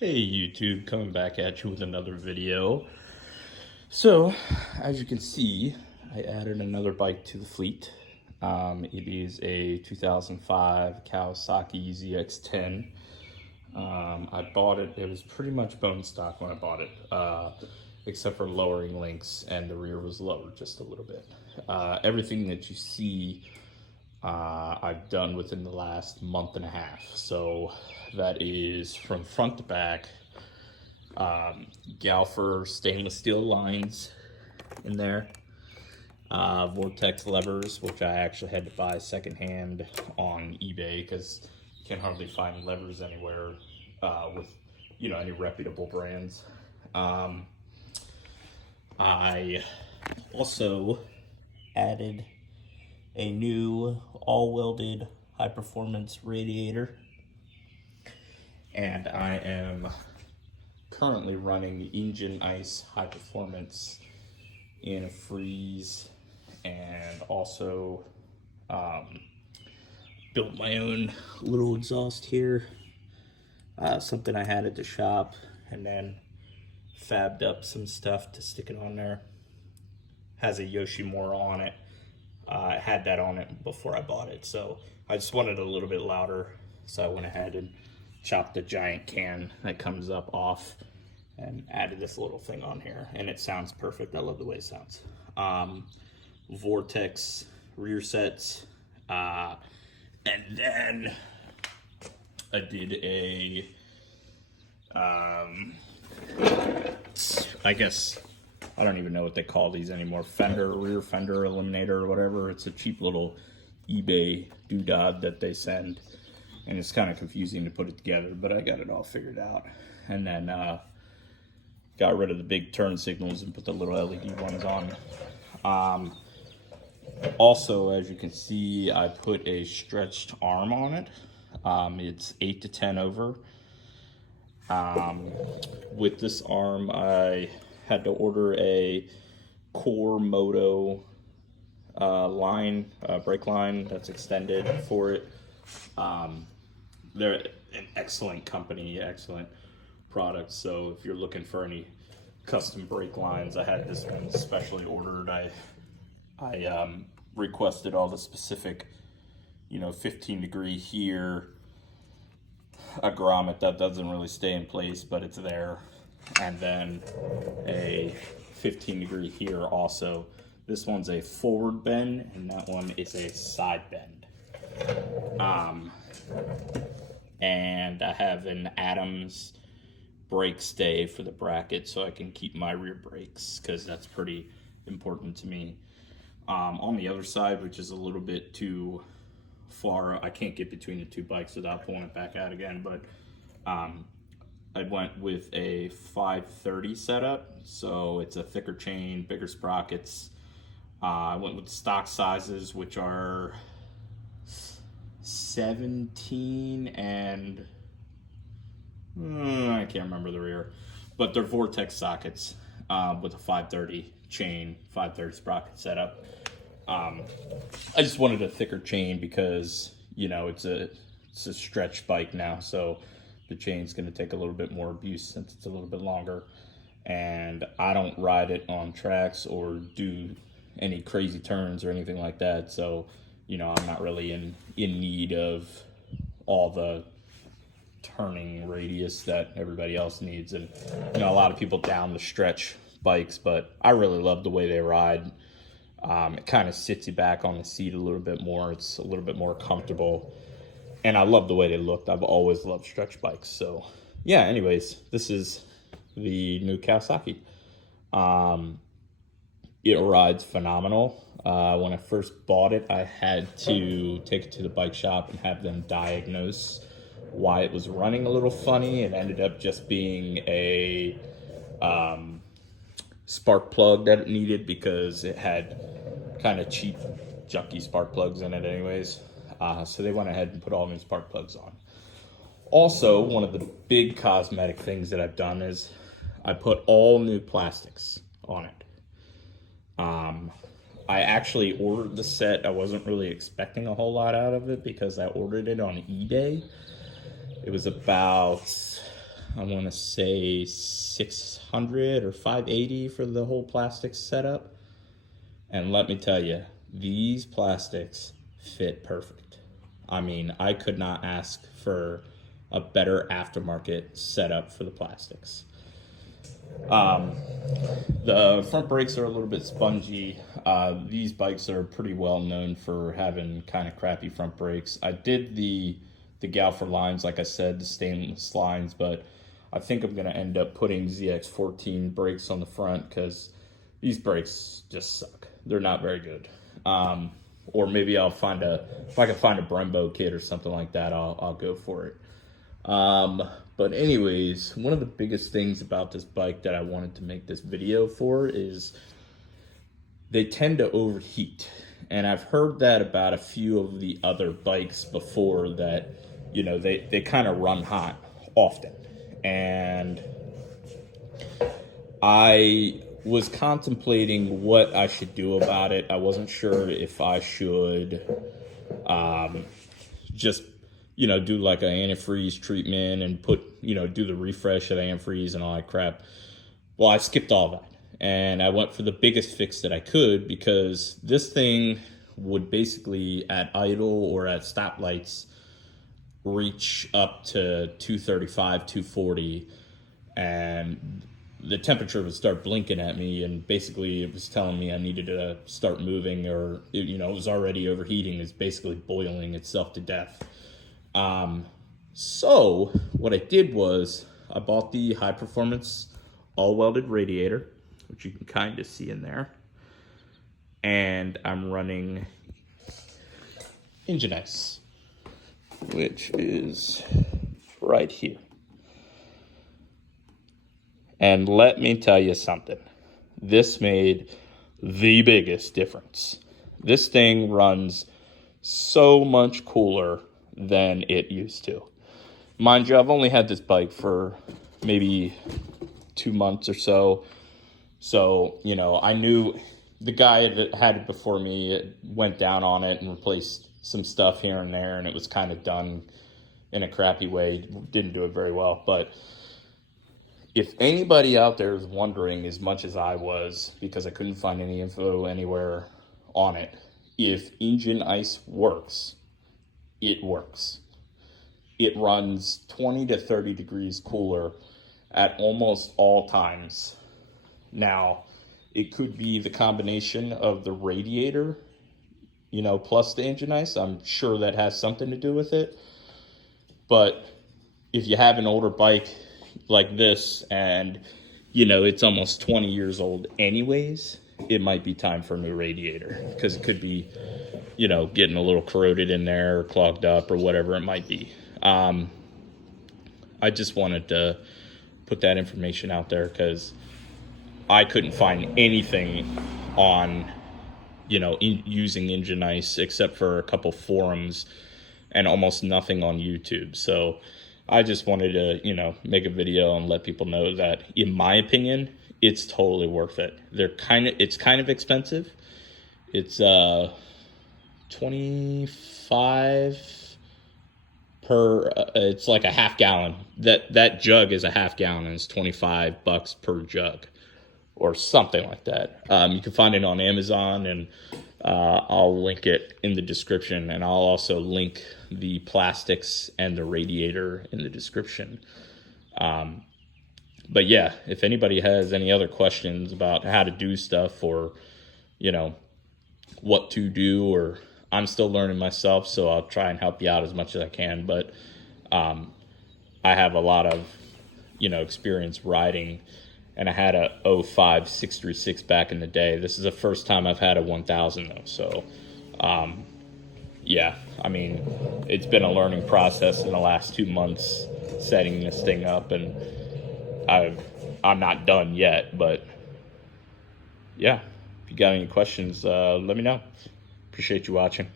Hey YouTube, coming back at you with another video. So, as you can see, I added another bike to the fleet. It is a 2005 Kawasaki Zx10. I bought it, it was pretty much bone stock when I bought it, except for lowering links, and the rear was lowered just a little bit. Everything that you see I've done within the last month and a half. So that is from front to back, Galfer stainless steel lines in there, Vortex levers, which I actually had to buy secondhand on eBay because you can hardly find levers anywhere with any reputable brands. I also added a new all-welded high-performance radiator, and I am currently running engine ice high performance in a freeze, and also built my own little exhaust here, something I had at the shop, and then fabbed up some stuff to stick it on there. Has a Yoshimura on it. I had that on it before I bought it, so I just wanted a little bit louder, so I went ahead and chopped the giant can that comes up off and added this little thing on here, and it sounds perfect. I love the way it sounds. Vortex rear sets, and then I did a I guess I don't even know what they call these anymore. Rear fender eliminator or whatever. It's a cheap little eBay doodad that they send, and it's kind of confusing to put it together, but I got it all figured out. And then got rid of the big turn signals and put the little LED ones on. Also, as you can see, I put a stretched arm on it. It's 8 to 10 over. With this arm, I had to order a Core Moto brake line that's extended for it. They're an excellent company, excellent product. So if you're looking for any custom brake lines, I had this one specially ordered. I requested all the specific, 15 degree here, a grommet that doesn't really stay in place, but it's there, and then a 15 degree here also. This one's a forward bend, and that one is a side bend. And I have an Adams brake stay for the bracket so I can keep my rear brakes, because that's pretty important to me. On the other side, which is a little bit too far, I can't get between the two bikes without pulling it back out again, but I went with a 530 setup, so it's a thicker chain, bigger sprockets. I went with stock sizes, which are 17 and I can't remember the rear, but they're Vortex sockets with a 530 chain, 530 sprocket setup. I just wanted a thicker chain because it's a stretch bike now, so the chain's going to take a little bit more abuse since it's a little bit longer, and I don't ride it on tracks or do any crazy turns or anything like that, so I'm not really in need of all the turning radius that everybody else needs. And a lot of people down the stretch bikes, but I really love the way they ride. It kind of sits you back on the seat a little bit more. It's a little bit more comfortable, and I love the way they look. I've always loved stretch bikes. So yeah, anyways, this is the new Kawasaki. It rides phenomenal. When I first bought it, I had to take it to the bike shop and have them diagnose why it was running a little funny. It ended up just being a spark plug that it needed, because it had kind of cheap, junky spark plugs in it anyways. So they went ahead and put all new spark plugs on. Also, one of the big cosmetic things that I've done is I put all new plastics on it. I actually ordered the set. I wasn't really expecting a whole lot out of it because I ordered it on eBay. It was about I want to say 600 or 580 for the whole plastic setup. And let me tell you, these plastics fit perfect. I mean, I could not ask for a better aftermarket setup for the plastics. The front brakes are a little bit spongy. These bikes are pretty well known for having kind of crappy front brakes. I did the Galfer lines, like I said, the stainless lines, but I think I'm going to end up putting Zx10r brakes on the front because these brakes just suck. They're not very good. Or maybe I'll find if I can find a Brembo kit or something like that, I'll go for it. But anyways, one of the biggest things about this bike that I wanted to make this video for is they tend to overheat. And I've heard that about a few of the other bikes before that, you know, they kind of run hot often. And I was contemplating what I should do about it. I wasn't sure if I should just, you know, do like an antifreeze treatment and put, you know, do the refresh of the antifreeze and all that crap. Well, I skipped all that. And I went for the biggest fix that I could because this thing would basically at idle or at stoplights reach up to 235, 240. And the temperature would start blinking at me, and basically it was telling me I needed to start moving, or, you know, it was already overheating. It's basically boiling itself to death. So what I did was I bought the high performance all welded radiator, which you can kind of see in there. And I'm running engine ice, which is right here. And let me tell you something. This made the biggest difference. This thing runs so much cooler than it used to. Mind you, I've only had this bike for maybe 2 months or so. So, you know, I knew the guy that had it before me went down on it and replaced some stuff here and there, and it was kind of done in a crappy way. Didn't do it very well. But if anybody out there is wondering as much as I was, because I couldn't find any info anywhere on it, if engine ice works, it works. It runs 20 to 30 degrees cooler at almost all times. Now, it could be the combination of the radiator, you know, plus the engine ice. I'm sure that has something to do with it. But if you have an older bike like this and, you know, it's almost 20 years old anyways, it might be time for a new radiator, because it could be, you know, getting a little corroded in there or clogged up or whatever it might be. I just wanted to put that information out there because I couldn't find anything on, you know, using engine ice except for a couple forums and almost nothing on YouTube. So I just wanted to, you know, make a video and let people know that, in my opinion, it's totally worth it. It's kind of expensive. It's 25 per. It's like a half gallon. That jug is a half gallon, and it's $25 per jug, or something like that. You can find it on Amazon, and I'll link it in the description, and I'll also link the plastics and the radiator in the description. But yeah, if anybody has any other questions about how to do stuff, or, you know, what to do, or I'm still learning myself, so I'll try and help you out as much as I can. But I have a lot of, you know, experience riding, and I had a 05 636 back in the day. This is the first time I've had a 1000 though. So, yeah, I mean, it's been a learning process in the last 2 months setting this thing up, and I'm not done yet. But yeah, if you got any questions, let me know. Appreciate you watching.